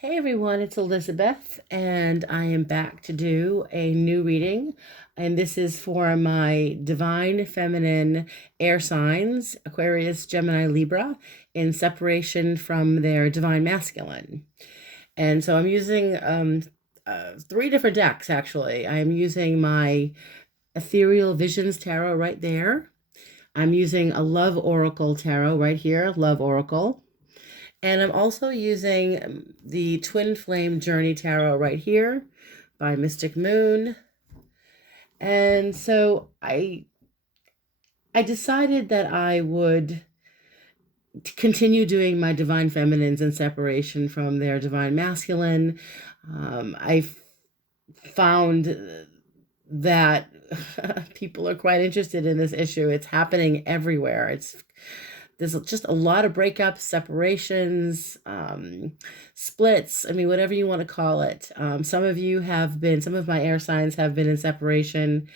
Hey everyone, it's Elizabeth, and I am back to do a new reading. And this is for my divine feminine air signs, Aquarius, Gemini, Libra, in separation from their divine masculine. And so I'm using three different decks actually. I am using my Ethereal Visions Tarot right there. I'm using a Love Oracle Tarot right here, Love Oracle. And I'm also using the Twin Flame Journey Tarot right here by Mystic Moon. And so I decided that I would continue doing my divine feminines in separation from their divine masculine. I found that people are quite interested in this issue. It's happening everywhere. There's just a lot of breakups, separations, splits. I mean, whatever you want to call it. Some of my air signs have been in separation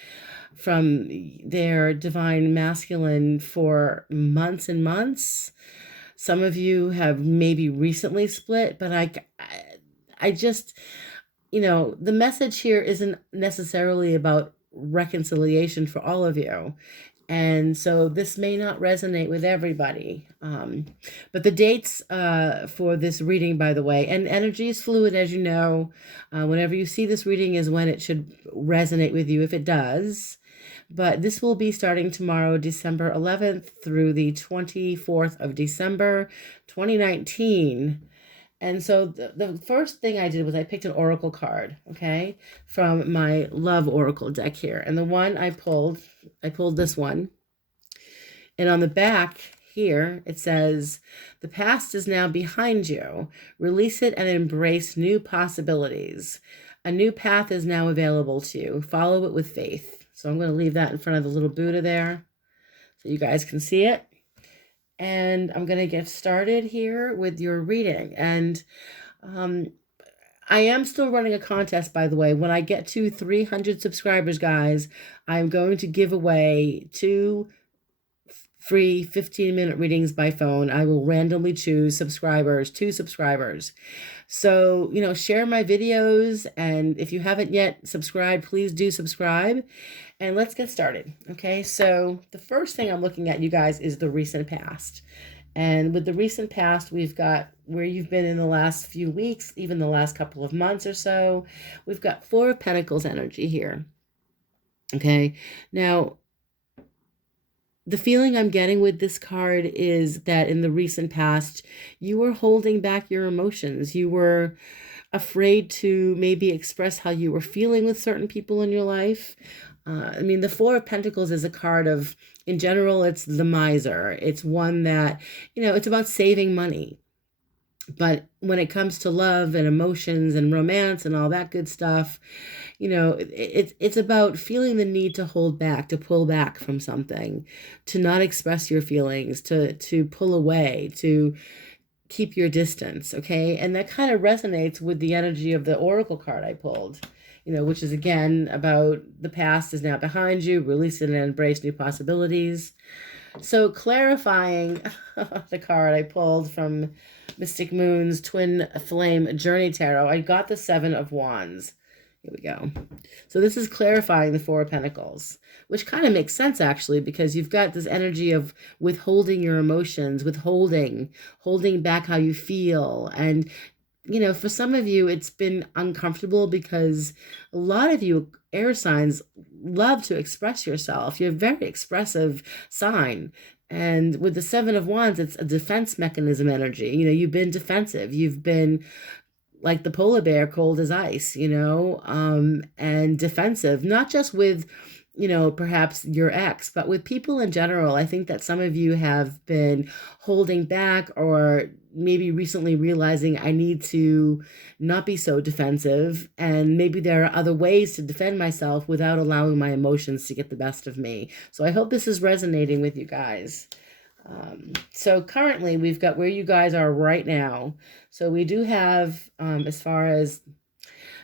from their divine masculine for months and months. Some of you have maybe recently split, but I just, the message here isn't necessarily about reconciliation for all of you. And so this may not resonate with everybody. But the dates for this reading, by the way, and energy is fluid, as you know. Whenever you see this reading is when it should resonate with you, if it does. But this will be starting tomorrow, December 11th through the 24th of December, 2019. And so the first thing I did was I picked an oracle card, okay, from my Love Oracle deck here. And the one I pulled this one. And on the back here, it says, "The past is now behind you. Release it and embrace new possibilities. A new path is now available to you. Follow it with faith." So I'm going to leave that in front of the little Buddha there so you guys can see it. And I'm going to get started here with your reading. And I am still running a contest, by the way. When I get to 300 subscribers, guys, I'm going to give away 2 free 15-minute readings by phone. I will randomly choose 2 subscribers. So, share my videos. And if you haven't yet subscribed, please do subscribe. And let's get started. Okay, so the first thing I'm looking at, you guys, is the recent past. And with the recent past, we've got where you've been in the last few weeks, even the last couple of months or so. We've got 4 of Pentacles energy here. Okay, now the feeling I'm getting with this card is that in the recent past, you were holding back your emotions. You were afraid to maybe express how you were feeling with certain people in your life. I mean, the 4 of Pentacles is a card of, in general, it's the miser. It's one that, it's about saving money. But when it comes to love and emotions and romance and all that good stuff, it's about feeling the need to hold back, to pull back from something, to not express your feelings, to pull away, to keep your distance, okay? And that kind of resonates with the energy of the oracle card I pulled, which is again about the past is now behind you, release it and embrace new possibilities. So clarifying the card I pulled from Mystic Moon's Twin Flame Journey Tarot, I got the 7 of Wands. Here we go. So this is clarifying the 4 of Pentacles, which kind of makes sense actually, because you've got this energy of withholding your emotions, holding back how you feel. And, for some of you, it's been uncomfortable because a lot of you air signs love to express yourself. You're a very expressive sign. And with the 7 of Wands, it's a defense mechanism energy. You've been defensive. You've been like the polar bear, cold as ice, and defensive, not just with, perhaps your ex, but with people in general. I think that some of you have been holding back, or maybe recently realizing I need to not be so defensive. And maybe there are other ways to defend myself without allowing my emotions to get the best of me. So I hope this is resonating with you guys. So currently we've got where you guys are right now. So we do have, as far as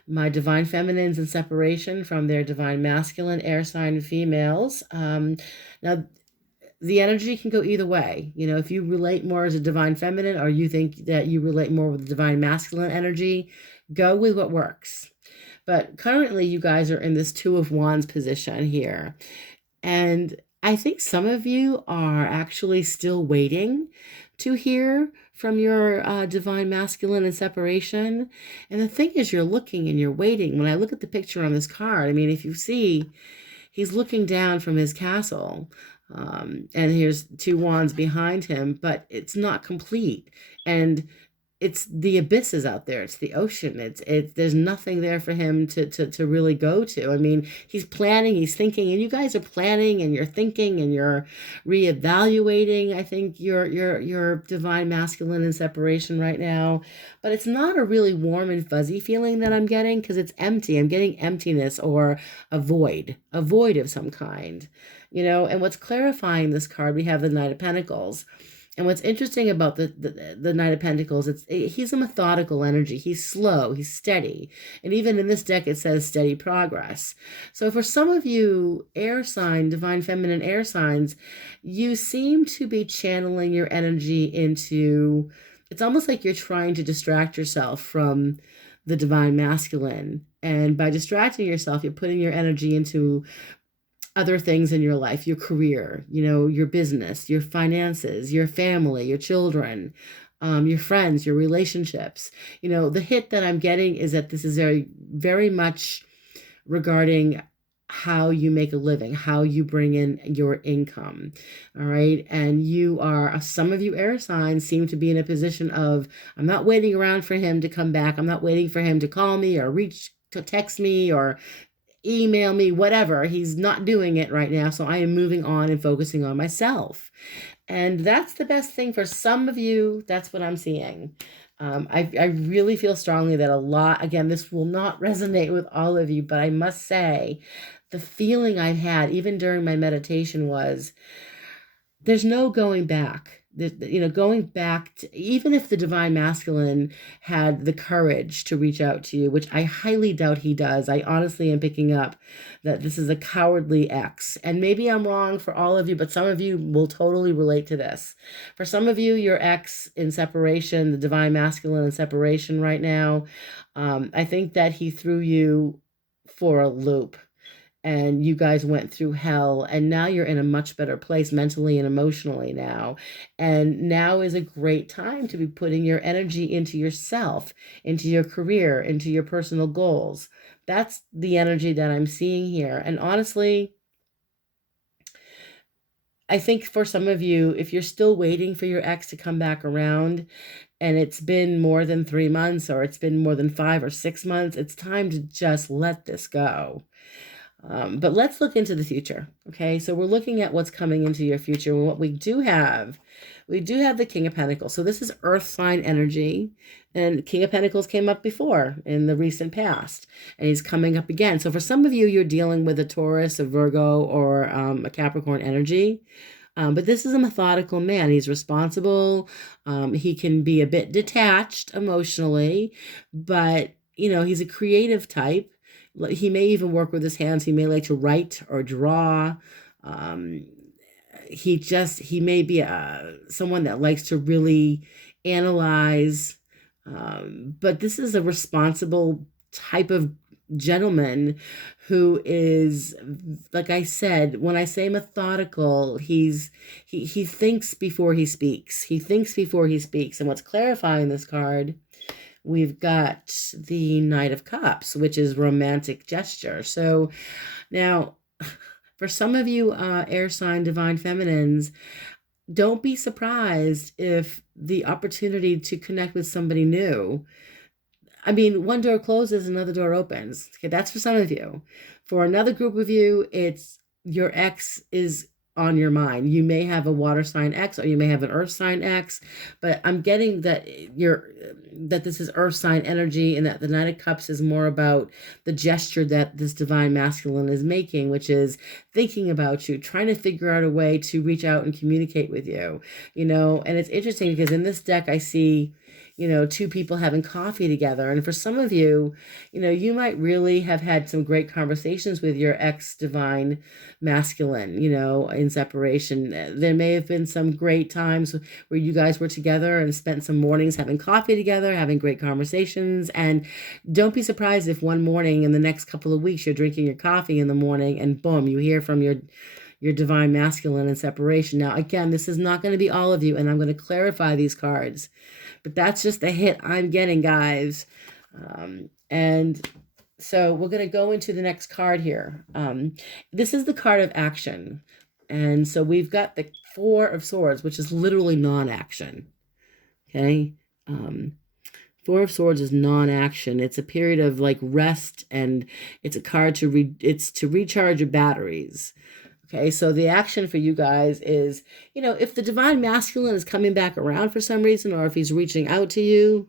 my divine feminines in separation from their divine masculine air sign females. Now, the energy can go either way. You know, if you relate more as a divine feminine, or you think that you relate more with the divine masculine energy, go with what works. But currently, you guys are in this Two of Wands position here. And I think some of you are actually still waiting to hear from your divine masculine in separation. And the thing is, you're looking and you're waiting. When I look at the picture on this card, I mean, if you see, he's looking down from his castle. And here's two wands behind him, but it's not complete. And it's the abysses out there. It's the ocean. There's nothing there for him to really go to. I mean, he's planning, he's thinking, and you guys are planning and you're thinking and you're reevaluating. I think your divine masculine in separation right now, but it's not a really warm and fuzzy feeling that I'm getting, because it's empty. I'm getting emptiness, or a void of some kind, you know. And what's clarifying this card, we have the Knight of Pentacles. And what's interesting about the Knight of Pentacles, he's a methodical energy. He's slow, he's steady. And even in this deck, it says steady progress. So for some of you air sign, divine feminine air signs, you seem to be channeling your energy into, it's almost like you're trying to distract yourself from the divine masculine. And by distracting yourself, you're putting your energy into other things in your life, your career, you know, your business, your finances, your family, your children, your friends, your relationships. You know, the hit that I'm getting is that this is very, very much regarding how you make a living, how you bring in your income. All right. And you are, some of you air signs seem to be in a position of, I'm not waiting around for him to come back. I'm not waiting for him to call me or to text me or email me, whatever. He's not doing it right now. So I am moving on and focusing on myself. And that's the best thing for some of you. That's what I'm seeing. I really feel strongly that a lot, again, this will not resonate with all of you, but I must say the feeling I've had even during my meditation was, there's no going back. You know, going back to, even if the divine masculine had the courage to reach out to you, which I highly doubt he does. I honestly am picking up that this is a cowardly ex. And maybe I'm wrong for all of you, but some of you will totally relate to this. For some of you, your ex in separation, the divine masculine in separation right now, I think that he threw you for a loop. And you guys went through hell, and now you're in a much better place mentally and emotionally now. And now is a great time to be putting your energy into yourself, into your career, into your personal goals. That's the energy that I'm seeing here. And honestly, I think for some of you, if you're still waiting for your ex to come back around, and it's been more than 3 months, or it's been more than 5 or 6 months, it's time to just let this go. But let's look into the future. Okay, so we're looking at what's coming into your future. And what we do have the King of Pentacles. So this is earth sign energy, and King of Pentacles came up before in the recent past, and he's coming up again. So for some of you, you're dealing with a Taurus, a Virgo, or a Capricorn energy. But this is a methodical man. He's responsible. He can be a bit detached emotionally, but you know, he's a creative type. He may even work with his hands. He may like to write or draw. He may be someone that likes to really analyze. But this is a responsible type of gentleman who is, like I said, when I say methodical, he thinks before he speaks. He thinks before he speaks. And what's clarifying this card, we've got the Knight of Cups, which is romantic gesture. So now, for some of you air sign divine feminines, don't be surprised if the opportunity to connect with somebody new, I mean, one door closes, another door opens. Okay, that's for some of you. For another group of you, it's your ex is on your mind. You may have a water sign ex, or you may have an earth sign ex, but I'm getting that this is earth sign energy, and that the Knight of Cups is more about the gesture that this divine masculine is making, which is thinking about you, trying to figure out a way to reach out and communicate with you, you know. And it's interesting because in this deck I see two people having coffee together. And for some of you, you might really have had some great conversations with your ex divine masculine, in separation. There may have been some great times where you guys were together and spent some mornings having coffee together, having great conversations. And don't be surprised if one morning in the next couple of weeks you're drinking your coffee in the morning and boom, you hear from your divine masculine in separation. Now, again, this is not going to be all of you, and I'm going to clarify these cards, but that's just the hit I'm getting, guys. And so we're going to go into the next card here. This is the card of action. And so we've got the Four of Swords, which is literally non-action. Okay. Four of Swords is non-action. It's a period of like rest, and it's a card to recharge your batteries. Okay, so the action for you guys is, if the divine masculine is coming back around for some reason, or if he's reaching out to you,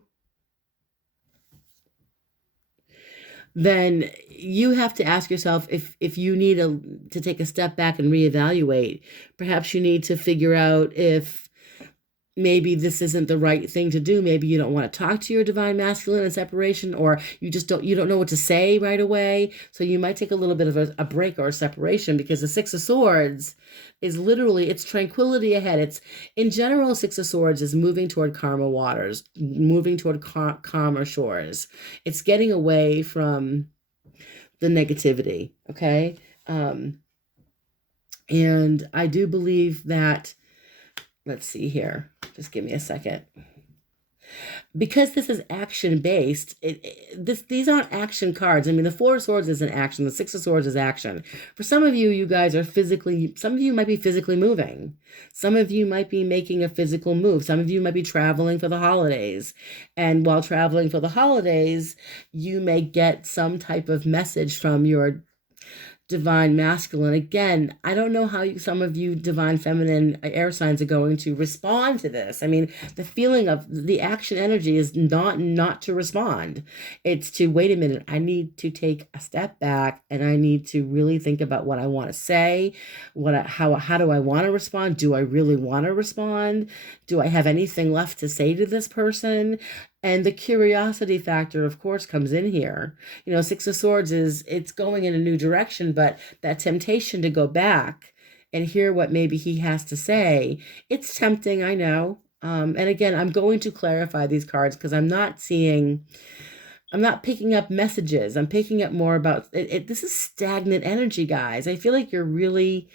then you have to ask yourself if you need to take a step back and reevaluate. Perhaps you need to figure out if maybe this isn't the right thing to do. Maybe you don't want to talk to your divine masculine in separation, or you don't know what to say right away. So you might take a little bit of a break or a separation, because the Six of Swords is literally, it's tranquility ahead. It's, in general, Six of Swords is moving toward calmer waters, moving toward calmer shores. It's getting away from the negativity. Okay. And I do believe that, let's see here. Just give me a second. Because this is action-based, these aren't action cards. I mean, the Four of Swords is an action. The Six of Swords is action. For some of you, you guys are some of you might be physically moving. Some of you might be making a physical move. Some of you might be traveling for the holidays. And while traveling for the holidays, you may get some type of message from your divine masculine. Again, I don't know how some of you divine feminine air signs are going to respond to this. I mean, the feeling of the action energy is not to respond. It's to, wait a minute, I need to take a step back, and I need to really think about what I want to say. How do I want to respond? Do I really want to respond? Do I have anything left to say to this person? And the curiosity factor, of course, comes in here. Six of Swords it's going in a new direction, but that temptation to go back and hear what maybe he has to say, it's tempting, I know. And again, I'm going to clarify these cards because I'm not picking up messages. I'm picking up more about it. This is stagnant energy, guys. I feel like you're really,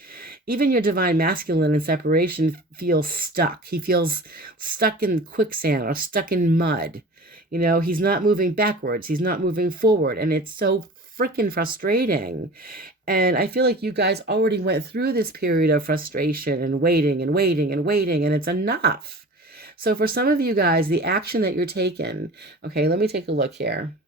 even your divine masculine in separation feels stuck. He feels stuck in quicksand or stuck in mud. He's not moving backwards. He's not moving forward. And it's so freaking frustrating. And I feel like you guys already went through this period of frustration and waiting and waiting and waiting, and it's enough. So for some of you guys, the action that you're taking, okay, let me take a look here.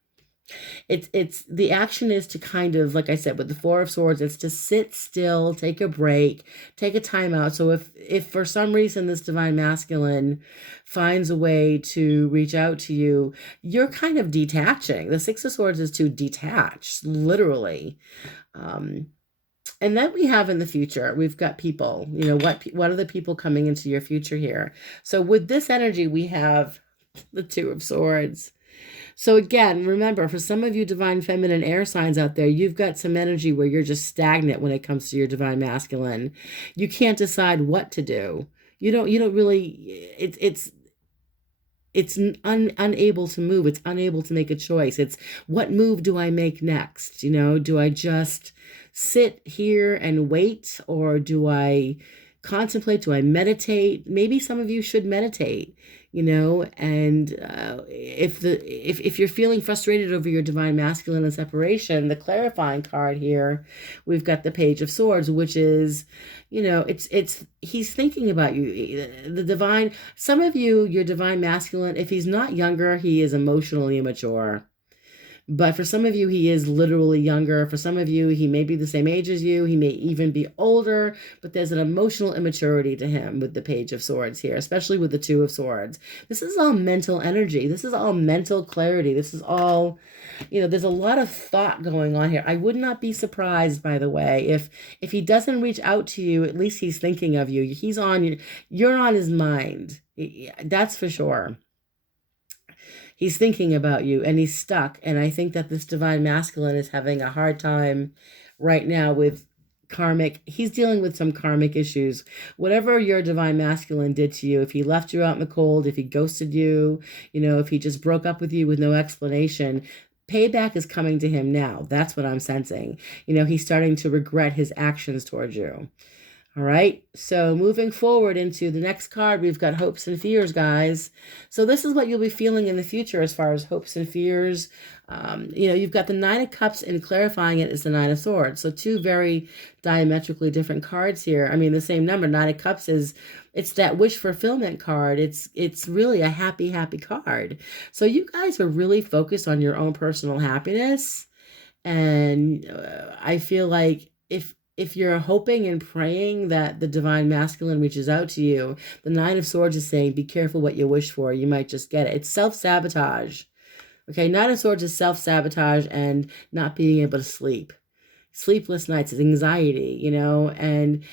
It's the action is to kind of, like I said, with the Four of Swords, it's to sit still, take a break, take a time out. So if for some reason this divine masculine finds a way to reach out to you, you're kind of detaching. The Six of Swords is to detach, literally. And then we have in the future, we've got people, what are the people coming into your future here? So with this energy, we have the Two of Swords. So again, remember, for some of you divine feminine air signs out there, you've got some energy where you're just stagnant when it comes to your divine masculine. You can't decide what to do. You don't really, it's unable to move. It's unable to make a choice. It's, what move do I make next? Do I just sit here and wait, or do I contemplate? Do I meditate? Maybe some of you should meditate, and if you're feeling frustrated over your divine masculine and separation, the clarifying card here, we've got the Page of Swords, which is, he's thinking about you. The divine, some of you, your divine masculine, if he's not younger, he is emotionally immature. But for some of you, he is literally younger. For some of you, he may be the same age as you. He may even be older, but there's an emotional immaturity to him with the Page of Swords here, especially with the Two of Swords. This is all mental energy. This is all mental clarity. This is all, there's a lot of thought going on here. I would not be surprised, by the way, if he doesn't reach out to you, at least he's thinking of you. You're on his mind. That's for sure. He's thinking about you and he's stuck. And I think that this divine masculine is having a hard time right now with he's dealing with some karmic issues. Whatever your divine masculine did to you, if he left you out in the cold, if he ghosted you, if he just broke up with you with no explanation, payback is coming to him now. That's what I'm sensing. He's starting to regret his actions towards you. All right, so moving forward into the next card, we've got hopes and fears, guys. So this is what you'll be feeling in the future as far as hopes and fears. You've got the Nine of Cups, and clarifying it is the Nine of Swords. So two very diametrically different cards here. I mean, the same number. Nine of Cups it's that wish fulfillment card. It's really a happy card. So you guys are really focused on your own personal happiness. And I feel like if you're hoping and praying that the divine masculine reaches out to you, the Nine of Swords is saying, be careful what you wish for. You might just get it. It's self-sabotage. Okay, Nine of Swords is self-sabotage and not being able to sleep. Sleepless nights is anxiety, and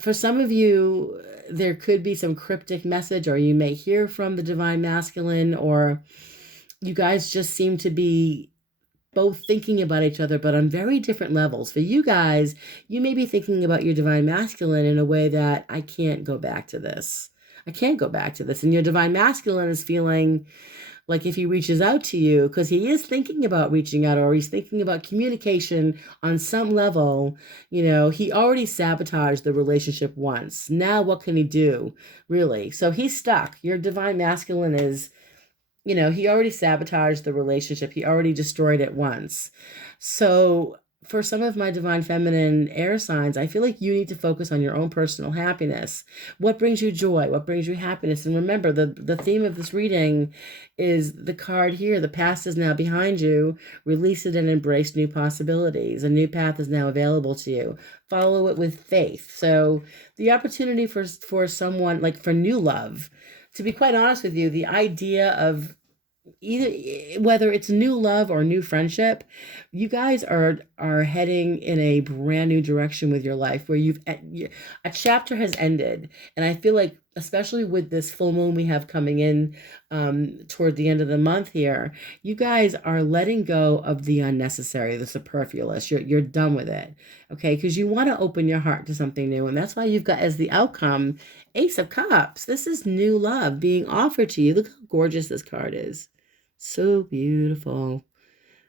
for some of you, there could be some cryptic message, or you may hear from the divine masculine, or you guys just seem to be both thinking about each other, but on very different levels. For you guys, you may be thinking about your divine masculine in a way that I can't go back to this. I can't go back to this. And your divine masculine is feeling like if he reaches out to you, because he is thinking about reaching out, or he's thinking about communication on some level, he already sabotaged the relationship once. Now what can he do, really? So he's stuck. Your divine masculine is, he already sabotaged the relationship. He already destroyed it once. So for some of my divine feminine air signs, I feel like you need to focus on your own personal happiness. What brings you joy? What brings you happiness? And remember, the theme of this reading is the card here. The past is now behind you. Release it and embrace new possibilities. A new path is now available to you. Follow it with faith. So the opportunity for someone, like for new love, to be quite honest with you, the idea of either whether it's new love or new friendship, you guys are heading in a brand new direction with your life where a chapter has ended. And I feel like, especially with this full moon we have coming in toward the end of the month here, you guys are letting go of the unnecessary, the superfluous. You're done with it, okay? Because you want to open your heart to something new. And that's why you've got as the outcome Ace of Cups. This is new love being offered to you. Look how gorgeous this card is. So beautiful.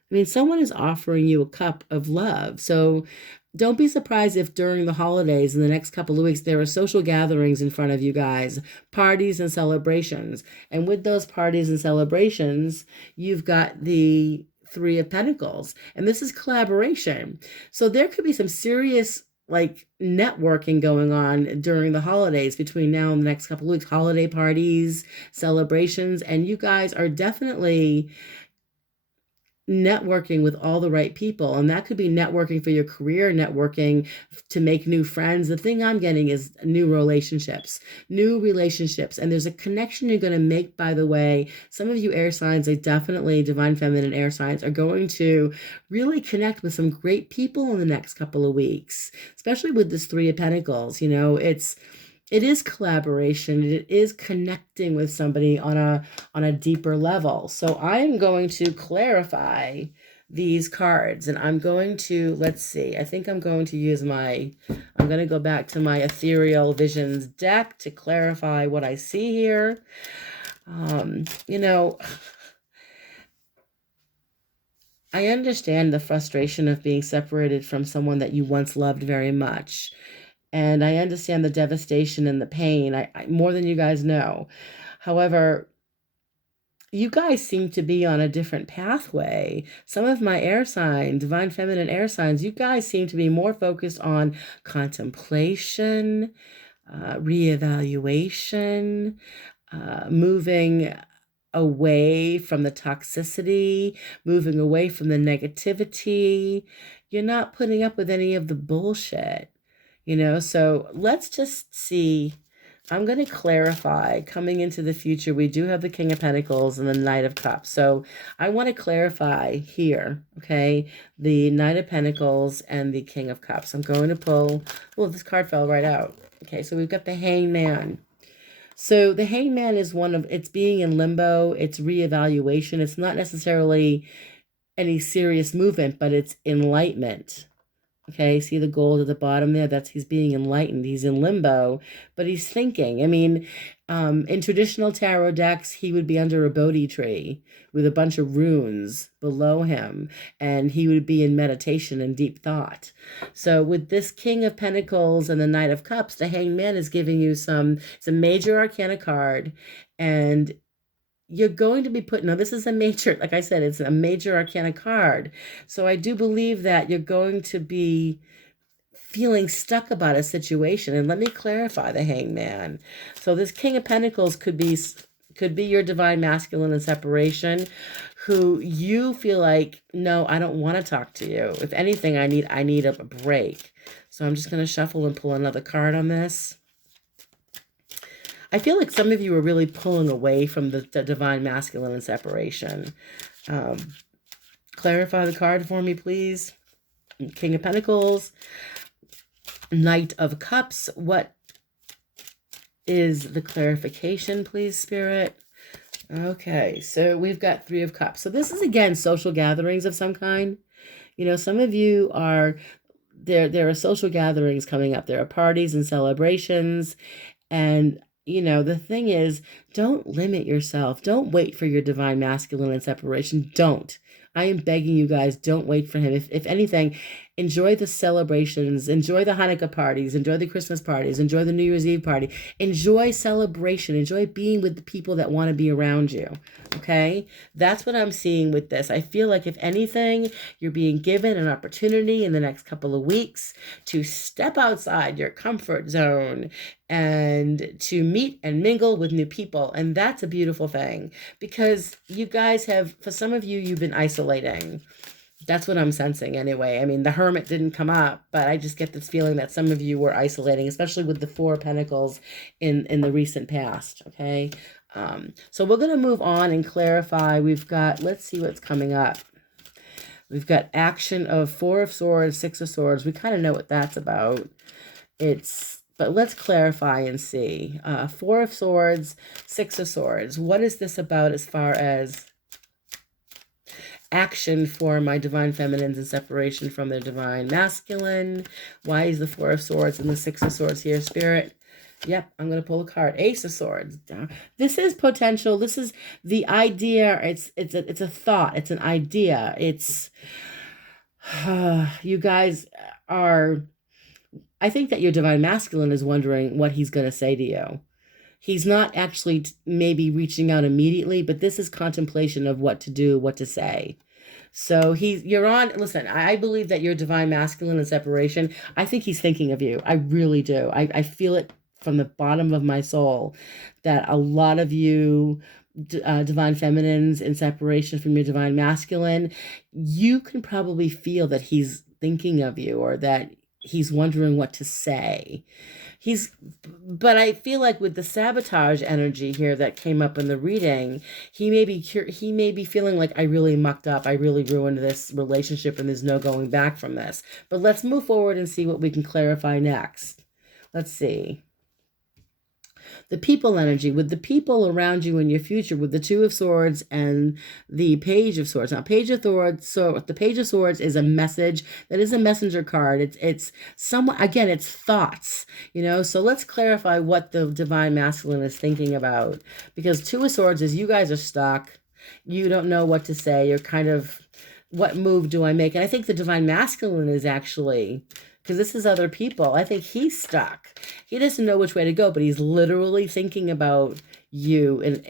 I mean, someone is offering you a cup of love. So don't be surprised if during the holidays in the next couple of weeks, there are social gatherings in front of you guys, parties and celebrations. And with those parties and celebrations, you've got the Three of Pentacles. And this is collaboration. So there could be some serious networking going on during the holidays between now and the next couple of weeks, holiday parties, celebrations, and you guys are definitely networking with all the right people. And that could be networking for your career, networking to make new friends. The thing I'm getting is new relationships. And there's a connection you're going to make, by the way. Some of you air signs, definitely divine feminine air signs, are going to really connect with some great people in the next couple of weeks, especially with this Three of Pentacles. It is collaboration. It is connecting with somebody on a deeper level. So I am going to clarify these cards, and I'm going to, let's see, I think I'm going to use I'm going to go back to my Ethereal Visions deck to clarify what I see here. I understand the frustration of being separated from someone that you once loved very much. And I understand the devastation and the pain, I more than you guys know. However, you guys seem to be on a different pathway. Some of my air sign, divine feminine air signs, you guys seem to be more focused on contemplation, reevaluation, moving away from the toxicity, moving away from the negativity. You're not putting up with any of the bullshit. So let's just see. I'm going to clarify coming into the future. We do have the King of Pentacles and the Knight of Cups. So I want to clarify here, okay, the Knight of Pentacles and the King of Cups. I'm going to pull, this card fell right out. Okay, so we've got the Hanged Man. So the hangman is it's being in limbo, it's reevaluation. It's not necessarily any serious movement, but it's enlightenment. Okay, see the gold at the bottom there? That's he's being enlightened. He's in limbo, but he's thinking. I mean, in traditional tarot decks, he would be under a Bodhi tree with a bunch of runes below him, and he would be in meditation and deep thought. So with this King of Pentacles and the Knight of Cups, the Hanged Man is giving you it's a major arcana card, and you're going to be put, now this is a major, like I said, it's a major arcana card. So I do believe that you're going to be feeling stuck about a situation. And let me clarify the Hangman. So this King of Pentacles could be your divine masculine in separation, who you feel like, no, I don't want to talk to you. If anything, I need a break. So I'm just going to shuffle and pull another card on this. I feel like some of you are really pulling away from the divine masculine in separation. Clarify the card for me, please. King of Pentacles, Knight of Cups. What is the clarification, please, Spirit? Okay, so we've got Three of Cups. So this is, again, social gatherings of some kind. You know, some of you are, there are social gatherings coming up. There are parties and celebrations, and you know, the thing is, don't limit yourself. Don't wait for your divine masculine in separation. Don't. I am begging you guys, don't wait for him. If anything, enjoy the celebrations, enjoy the Hanukkah parties, enjoy the Christmas parties, enjoy the New Year's Eve party, enjoy celebration, enjoy being with the people that want to be around you. Okay? That's what I'm seeing with this. I feel like if anything, you're being given an opportunity in the next couple of weeks to step outside your comfort zone and to meet and mingle with new people. And that's a beautiful thing, because you guys have, for some of you, you've been isolating. That's what I'm sensing anyway. I mean, the Hermit didn't come up, but I just get this feeling that some of you were isolating, especially with the Four of Pentacles in the recent past, okay? So we're going to move on and clarify. We've got, let's see what's coming up. We've got action of Four of Swords, Six of Swords. We kind of know what that's about. But let's clarify and see. Four of Swords, Six of Swords. What is this about as far as action for my divine feminines in separation from their divine masculine? Why is the Four of Swords and the Six of Swords here, Spirit? Yep, I'm going to pull a card. Ace of Swords. This is potential. This is the idea. It's a thought. It's an idea. It's you guys are, I think that your divine masculine is wondering what he's going to say to you. He's not actually maybe reaching out immediately, but this is contemplation of what to do, what to say. So you're on, listen, I believe that your divine masculine in separation, I think he's thinking of you. I really do. I feel it from the bottom of my soul that a lot of you divine feminines in separation from your divine masculine, you can probably feel that he's thinking of you, or that he's wondering what to say. But I feel like with the sabotage energy here that came up in the reading, he may be feeling like, I really mucked up, I really ruined this relationship, and there's no going back from this. But let's move forward and see what we can clarify next. Let's see. The people energy, with the people around you in your future, with the Two of Swords and the Page of Swords. Now, Page of Swords, so the Page of Swords is a message. That is a messenger card. It's somewhat, again, it's thoughts, you know. So let's clarify what the divine masculine is thinking about, because Two of Swords is you guys are stuck. You don't know what to say. You're kind of, what move do I make? And I think the divine masculine is actually, because this is other people, I think he's stuck. He doesn't know which way to go, but he's literally thinking about you, and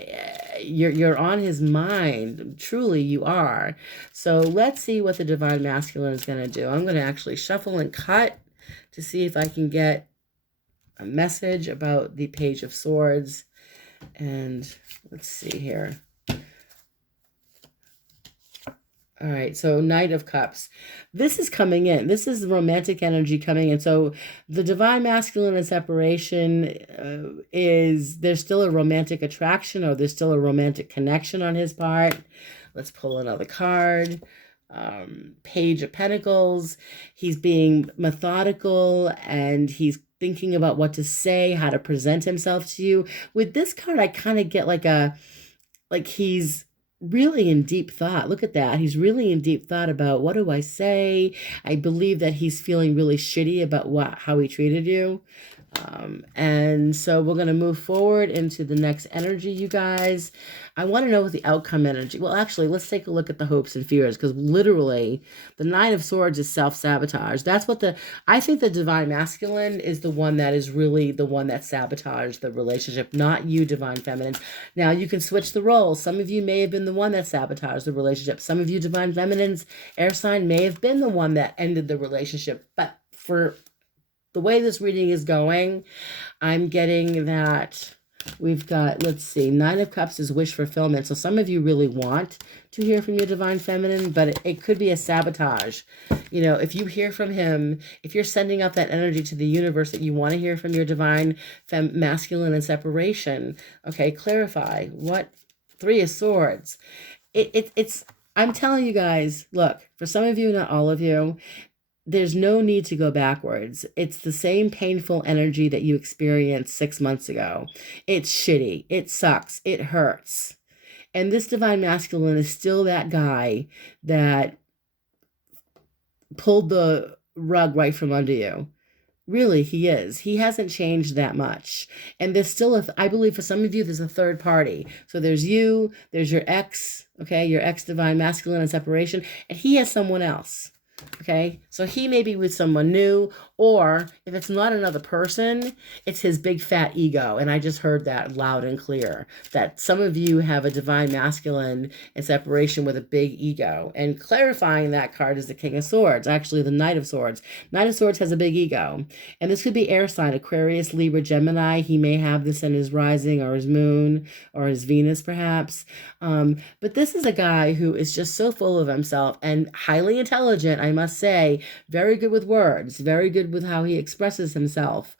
you're on his mind. Truly, you are. So let's see what the divine masculine is going to do. I'm going to actually shuffle and cut to see if I can get a message about the Page of Swords. And let's see here. All right, so Knight of Cups. This is coming in. This is the romantic energy coming in. So the divine masculine in separation there's still a romantic attraction, or there's still a romantic connection on his part. Let's pull another card. Page of Pentacles. He's being methodical, and he's thinking about what to say, how to present himself to you. With this card, I kind of get like he's really in deep thought. Look at that. He's really in deep thought about what do I say? I believe that he's feeling really shitty about how he treated you. And so we're going to move forward into the next energy, you guys. I want to know what the outcome energy. Well, actually, let's take a look at the hopes and fears, because literally the Nine of Swords is self-sabotage. That's what I think the Divine Masculine is the one that is really the one that sabotaged the relationship, not you, Divine Feminine. Now, you can switch the roles. Some of you may have been the one that sabotaged the relationship. Some of you, Divine Feminines, air sign, may have been the one that ended the relationship. But for the way this reading is going, I'm getting that we've got, let's see, Nine of Cups is wish fulfillment. So some of you really want to hear from your Divine Feminine, but it could be a sabotage. You know, if you hear from him, if you're sending out that energy to the universe that you want to hear from your Divine Masculine in separation, okay, clarify. What? Three of Swords. It's, I'm telling you guys, look, for some of you, not all of you, there's no need to go backwards. It's the same painful energy that you experienced 6 months ago. It's shitty. It sucks. It hurts. And this Divine Masculine is still that guy that pulled the rug right from under you. Really, he is. He hasn't changed that much. And there's still, I believe for some of you, there's a third party. So there's you, there's your ex, okay, your ex Divine Masculine in separation, and he has someone else. Okay, so he may be with someone new, or if it's not another person, it's his big fat ego. And I just heard that loud and clear, that some of you have a Divine Masculine in separation with a big ego. And clarifying that card is the King of Swords, actually the Knight of Swords. Knight of Swords has a big ego. And this could be air sign, Aquarius, Libra, Gemini. He may have this in his rising or his moon or his Venus perhaps. But this is a guy who is just so full of himself and highly intelligent, I must say, very good with words, very good with how he expresses himself.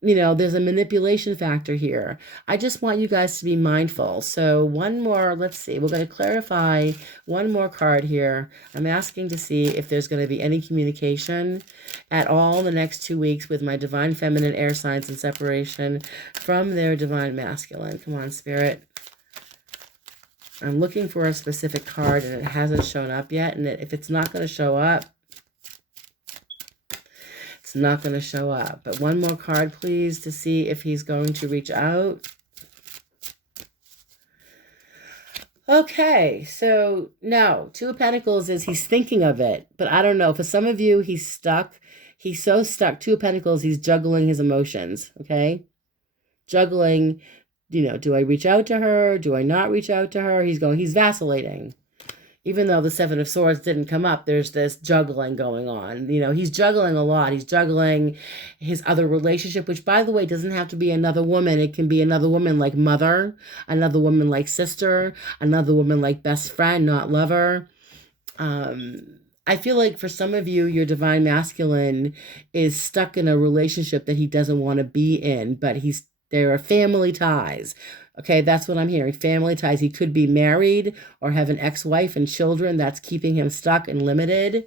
You know, there's a manipulation factor here. I just want you guys to be mindful. So one more, let's see, we're going to clarify one more card here. I'm asking to see if there's going to be any communication at all in the next 2 weeks with my Divine Feminine air signs in separation from their Divine Masculine. Come on, Spirit. I'm looking for a specific card and it hasn't shown up yet. And if it's not going to show up, it's not going to show up. But one more card, please, to see if he's going to reach out. Okay, so no, Two of Pentacles is he's thinking of it. But I don't know. For some of you, he's stuck. He's so stuck. Two of Pentacles, he's juggling his emotions, okay? Juggling. You know, do I reach out to her? Do I not reach out to her? He's vacillating. Even though the Seven of Swords didn't come up, there's this juggling going on. You know, he's juggling a lot. He's juggling his other relationship, which, by the way, doesn't have to be another woman. It can be another woman like mother, another woman like sister, another woman like best friend, not lover. I feel like for some of you, your Divine Masculine is stuck in a relationship that he doesn't want to be in, but there are family ties. Okay, that's what I'm hearing. Family ties. He could be married or have an ex-wife and children that's keeping him stuck and limited.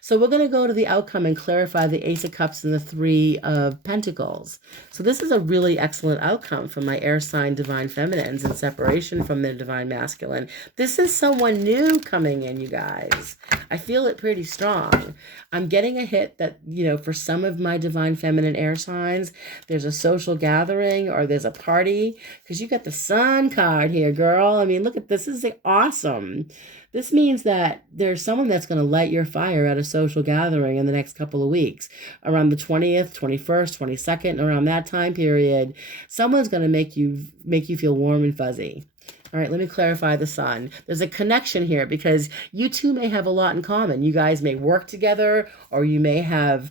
So we're going to go to the outcome and clarify the Ace of Cups and the Three of Pentacles. So this is a really excellent outcome for my air sign Divine Feminines in separation from their Divine Masculine. This is someone new coming in, you guys. I feel it pretty strong. I'm getting a hit that, you know, for some of my Divine Feminine air signs, there's a social gathering or there's a party, because you got the Sun card here, girl. I mean, look at this. This is awesome. This means that there's someone that's going to light your fire at a social gathering in the next couple of weeks. Around the 20th, 21st, 22nd, around that time period, someone's going to make you feel warm and fuzzy. All right, let me clarify the Sun. There's a connection here because you two may have a lot in common. You guys may work together, or you may have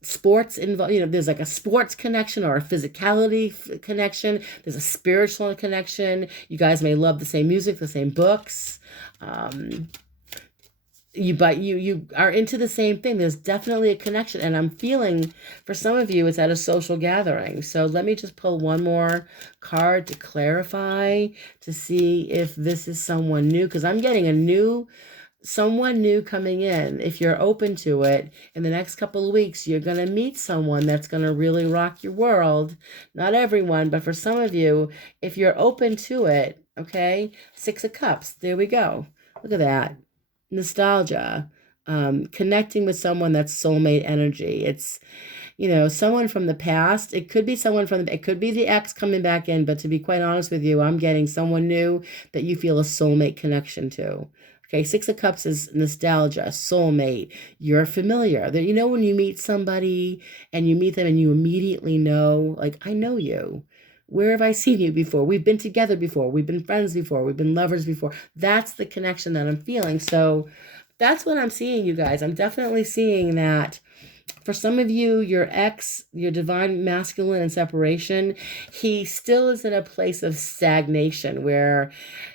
sports involved. You know, there's like a sports connection or a physicality connection. There's a spiritual connection. You guys may love the same music, the same books. You are into the same thing. There's definitely a connection, and I'm feeling for some of you it's at a social gathering. So let me just pull one more card to clarify, to see if this is someone new, because I'm getting a new someone new coming in. If you're open to it, in the next couple of weeks, you're going to meet someone that's going to really rock your world. Not everyone, but for some of you, if you're open to it, okay? Six of Cups. There we go. Look at that. Nostalgia. Connecting with someone that's soulmate energy. It's, someone from the past. It could be it could be the ex coming back in, but to be quite honest with you, I'm getting someone new that you feel a soulmate connection to. Okay, Six of Cups is nostalgia, soulmate. You're familiar. That when you meet somebody and you meet them and you immediately know, like, I know you. Where have I seen you before? We've been together before. We've been friends before. We've been lovers before. That's the connection that I'm feeling. So that's what I'm seeing, you guys. I'm definitely seeing that. For some of you, your ex, your divine masculine in separation, he still is in a place of stagnation where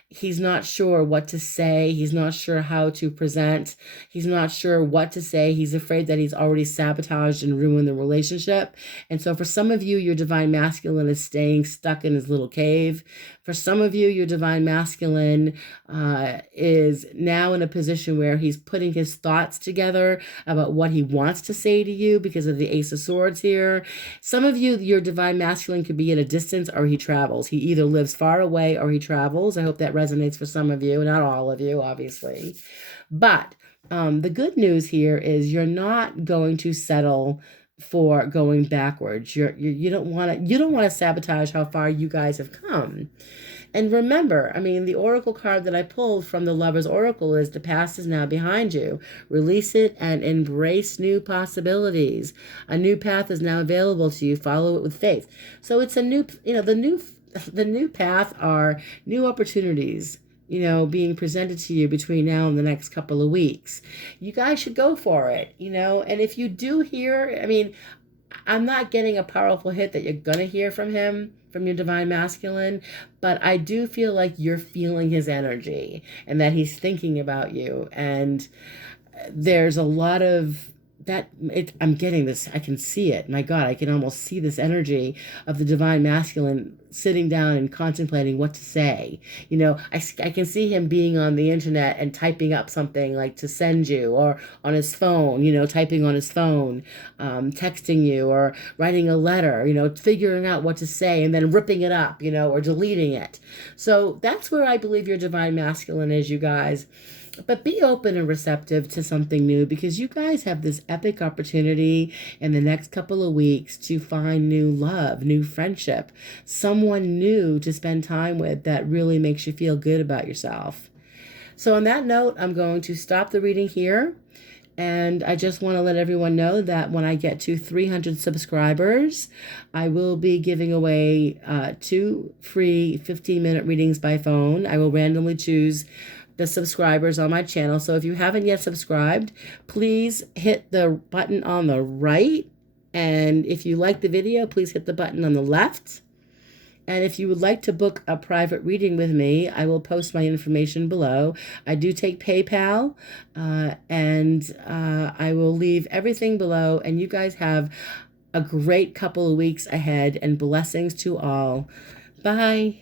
he's not sure what to say. He's not sure how to present. He's not sure what to say. He's afraid that he's already sabotaged and ruined the relationship. And so for some of you, your divine masculine is staying stuck in his little cave. For some of you, your divine masculine is now in a position where he's putting his thoughts together about what he wants to say to you because of the Ace of Swords here. Some of you, your divine masculine could be at a distance or he travels. He either lives far away or he travels. I hope that resonates for some of you, not all of you, obviously. But the good news here is you're not going to settle for going backwards. You don't want to sabotage how far you guys have come. And remember, the oracle card that I pulled from the Lover's Oracle is the past is now behind you. Release it and embrace new possibilities. A new path is now available to you. Follow it with faith. So it's a new, the new path are new opportunities, being presented to you between now and the next couple of weeks. You guys should go for it, and if you do hear, I'm not getting a powerful hit that you're going to hear from him, from your divine masculine, but I do feel like you're feeling his energy and that he's thinking about you. And there's a lot of I'm getting this. I can see it. My God, I can almost see this energy of the divine masculine sitting down and contemplating what to say. I can see him being on the internet and typing up something like to send you, or on his phone, typing on his phone, texting you, or writing a letter, figuring out what to say and then ripping it up, or deleting it. So that's where I believe your divine masculine is, you guys. But be open and receptive to something new, because you guys have this epic opportunity in the next couple of weeks to find new love, new friendship, someone new to spend time with that really makes you feel good about yourself. So on that note, I'm going to stop the reading here. And I just want to let everyone know that when I get to 300 subscribers, I will be giving away 2 free 15-minute readings by phone. I will randomly choose the subscribers on my channel. So if you haven't yet subscribed, please hit the button on the right. And if you like the video, please hit the button on the left. And if you would like to book a private reading with me, I will post my information below. I do take PayPal, and I will leave everything below. And you guys have a great couple of weeks ahead, and blessings to all. Bye.